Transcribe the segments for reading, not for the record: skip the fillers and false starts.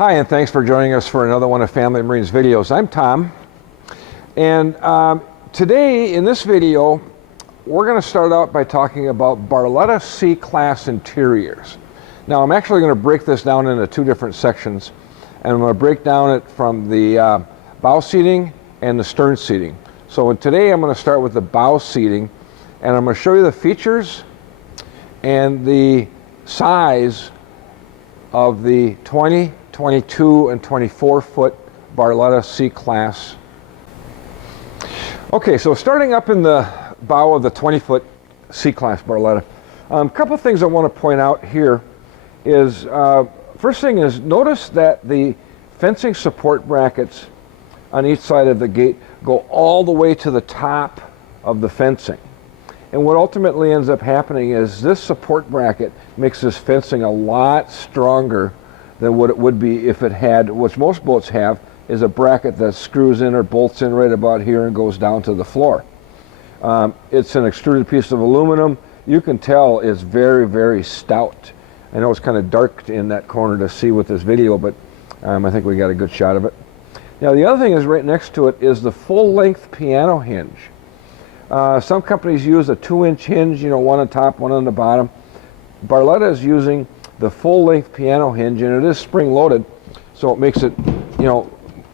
Hi, and thanks for joining us for another one of Family Marine's videos. I'm Tom, and today in this video we're going to start out by talking about Barletta C-Class interiors. Now I'm actually going to break this down into two different sections, and I'm going to break down it from the bow seating and the stern seating. So today I'm going to start with the bow seating, and I'm going to show you the features and the size of the 20, 22, and 24 foot Barletta C-Class. Okay, so starting up in the bow of the 20 foot C-Class Barletta, a couple of things I want to point out here is, first thing is, notice that the fencing support brackets on each side of the gate go all the way to the top of the fencing. And what ultimately ends up happening is this support bracket makes this fencing a lot stronger than what it would be if it had, which most boats have, is a bracket that screws in or bolts in right about here and goes down to the floor. It's an extruded piece of aluminum. You can tell it's very, very stout. I know it's kind of dark in that corner to see with this video, but I think we got a good shot of it. Now the other thing is right next to it is the full-length piano hinge. Some companies use a 2-inch hinge, one on top, one on the bottom. Barletta is using the full-length piano hinge, and it is spring-loaded, so it makes it,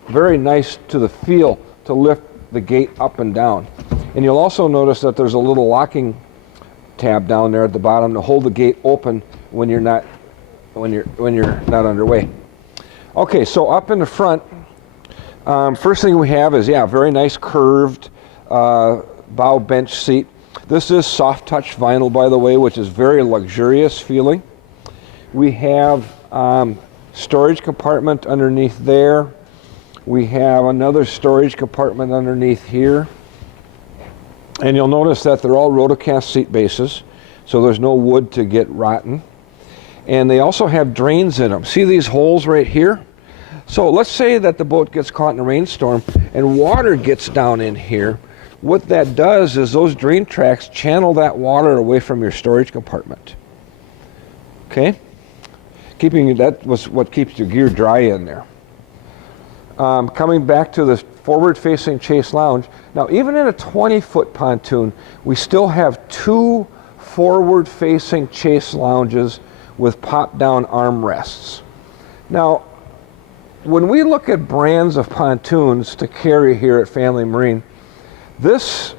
very nice to the feel to lift the gate up and down. And you'll also notice that there's a little locking tab down there at the bottom to hold the gate open when you're not underway. Okay, so up in the front, first thing we have is very nice curved bow bench seat. This is soft touch vinyl, by the way, which is very luxurious feeling. We have storage compartment underneath there. We have another storage compartment underneath here. And you'll notice that they're all rotocast seat bases, so there's no wood to get rotten. And they also have drains in them. See these holes right here? So let's say that the boat gets caught in a rainstorm and water gets down in here. What that does is those drain tracks channel that water away from your storage compartment. Okay? That was what keeps your gear dry in there. Coming back to the forward-facing chase lounge. Now, even in a 20-foot pontoon, we still have two forward-facing chase lounges with pop-down armrests. Now, when we look at brands of pontoons to carry here at Family Marine, this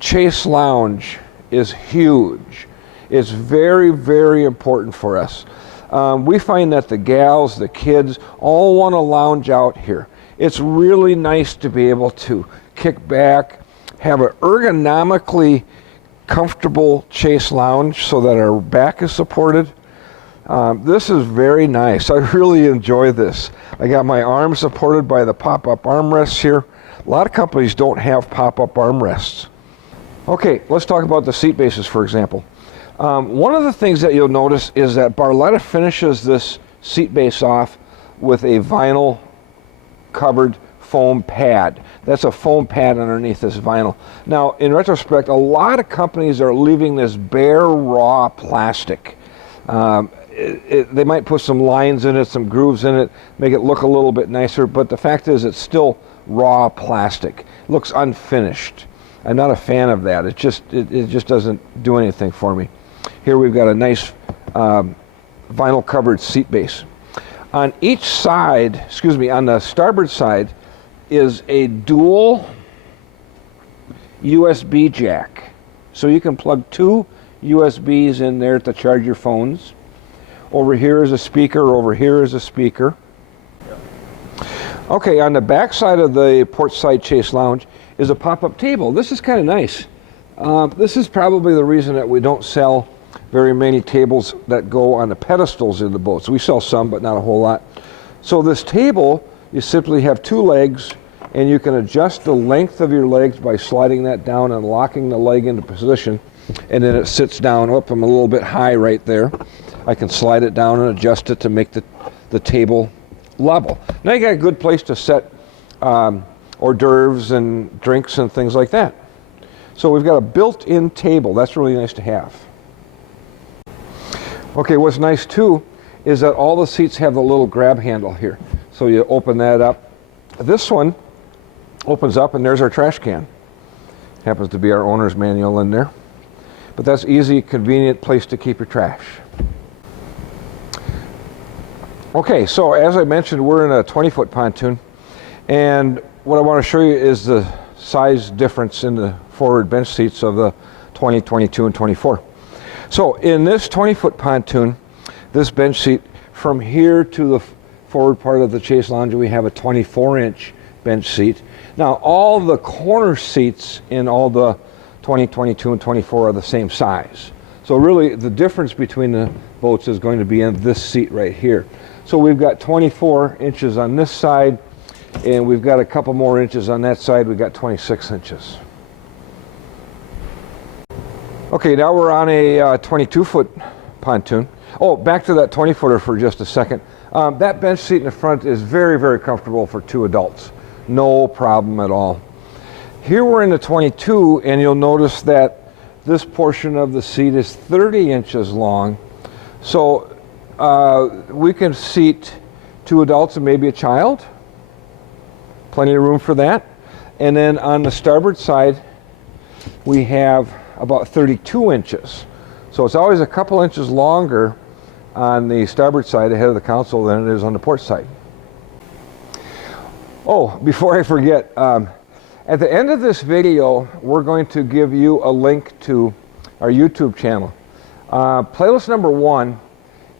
chase lounge is huge. It's very, very important for us. We find that the gals, the kids, all want to lounge out here. It's really nice to be able to kick back, have an ergonomically comfortable chase lounge so that our back is supported. This is very nice. I really enjoy this. I got my arms supported by the pop-up armrests here. A lot of companies don't have pop-up armrests. Okay, let's talk about the seat bases, for example. One of the things that you'll notice is that Barletta finishes this seat base off with a vinyl covered foam pad. That's a foam pad underneath this vinyl. Now, in retrospect, a lot of companies are leaving this bare, raw plastic. They might put some lines in it, some grooves in it, make it look a little bit nicer, but the fact is it's still raw plastic. It looks unfinished. I'm not a fan of that. It just doesn't do anything for me. Here we've got a nice vinyl covered seat base. On each side, on the starboard side, is a dual USB jack. So you can plug two USBs in there to charge your phones. Over here is a speaker, over here is a speaker. Okay, on the back side of the port side chase lounge is a pop-up table. This is kind of nice. This is probably the reason that we don't sell very many tables that go on the pedestals in the boats. We sell some, but not a whole lot. So this table, you simply have two legs, and you can adjust the length of your legs by sliding that down and locking the leg into position, and then it sits down. Oh, I'm a little bit high right there. I can slide it down and adjust it to make the table level. Now you got a good place to set hors d'oeuvres and drinks and things like that. So we've got a built-in table. That's really nice to have. Okay, what's nice too is that all the seats have the little grab handle here. So you open that up. This one opens up and there's our trash can. Happens to be our owner's manual in there. But that's easy, convenient place to keep your trash. Okay, so as I mentioned, we're in a 20-foot pontoon. And what I want to show you is the size difference in the forward bench seats of the 20, 22, and 24. So in this 20-foot pontoon, this bench seat, from here to the forward part of the chase lounge, we have a 24-inch bench seat. Now, all the corner seats in all the 20, 22, and 24 are the same size. So really, the difference between the boats is going to be in this seat right here. So we've got 24 inches on this side, and we've got a couple more inches on that side. We've got 26 inches. Okay, now we're on a 22-foot pontoon. Oh, back to that 20-footer for just a second. That bench seat in the front is very, very comfortable for 2 adults. No problem at all. Here we're in the 22, and you'll notice that this portion of the seat is 30 inches long. So we can seat 2 adults and maybe a child. Plenty of room for that. And then on the starboard side, we have about 32 inches. So it's always a couple inches longer on the starboard side ahead of the console than it is on the port side. Oh, before I forget, at the end of this video, we're going to give you a link to our YouTube channel. Playlist number 1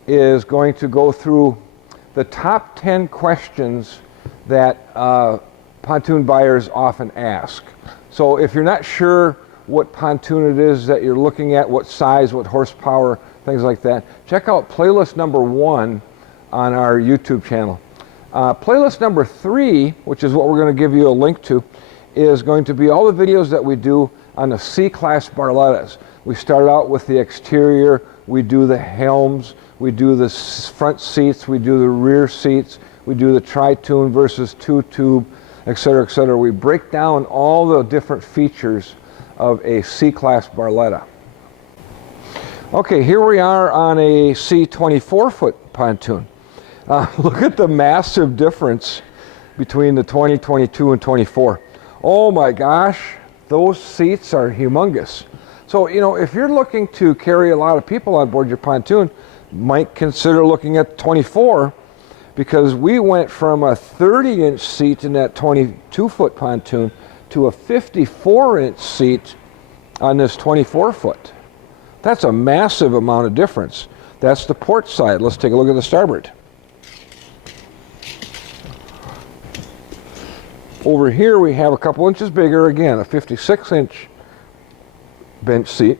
is going to go through the top 10 questions that pontoon buyers often ask. So if you're not sure what pontoon it is that you're looking at, what size, what horsepower, things like that, check out playlist number 1 on our YouTube channel. Playlist number 3, which is what we're going to give you a link to, is going to be all the videos that we do on the C-Class Barlettas. We start out with the exterior, we do the helms, we do the front seats, we do the rear seats, we do the tri-toon versus 2-tube, etc., etc. We break down all the different features of a C-Class Barletta. Okay, here we are on a C-24-foot pontoon. Look at the massive difference between the 20, 22, and 24. Oh my gosh, those seats are humongous. So, you know, if you're looking to carry a lot of people on board your pontoon, might consider looking at 24, because we went from a 30-inch seat in that 22-foot pontoon to a 54-inch seat on this 24-foot. That's a massive amount of difference. That's the port side. Let's take a look at the starboard. Over here we have a couple inches bigger, again, a 56-inch bench seat.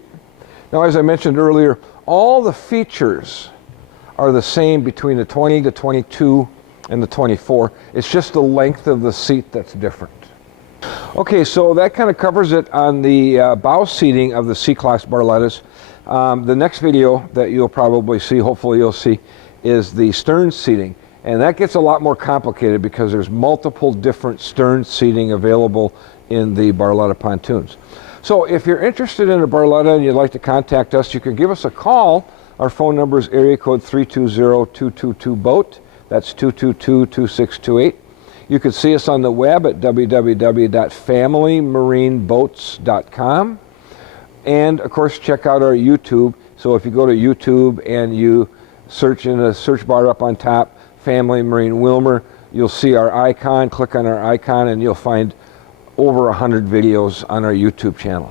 Now, as I mentioned earlier, all the features are the same between the 20, the 22, and the 24. It's just the length of the seat that's different. Okay, so that kind of covers it on the bow seating of the C-Class Barlettas. The next video that you'll probably see, hopefully you'll see, is the stern seating. And that gets a lot more complicated because there's multiple different stern seating available in the Barletta pontoons. So if you're interested in a Barletta and you'd like to contact us, you can give us a call. Our phone number is area code 320-222-BOAT. That's 222-2628. You can see us on the web at www.familymarineBoats.com. And of course, check out our YouTube. So if you go to YouTube and you search in the search bar up on top, Family Marine Willmar, you'll see our icon. Click on our icon and you'll find over 100 videos on our YouTube channel.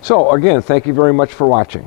So again, thank you very much for watching.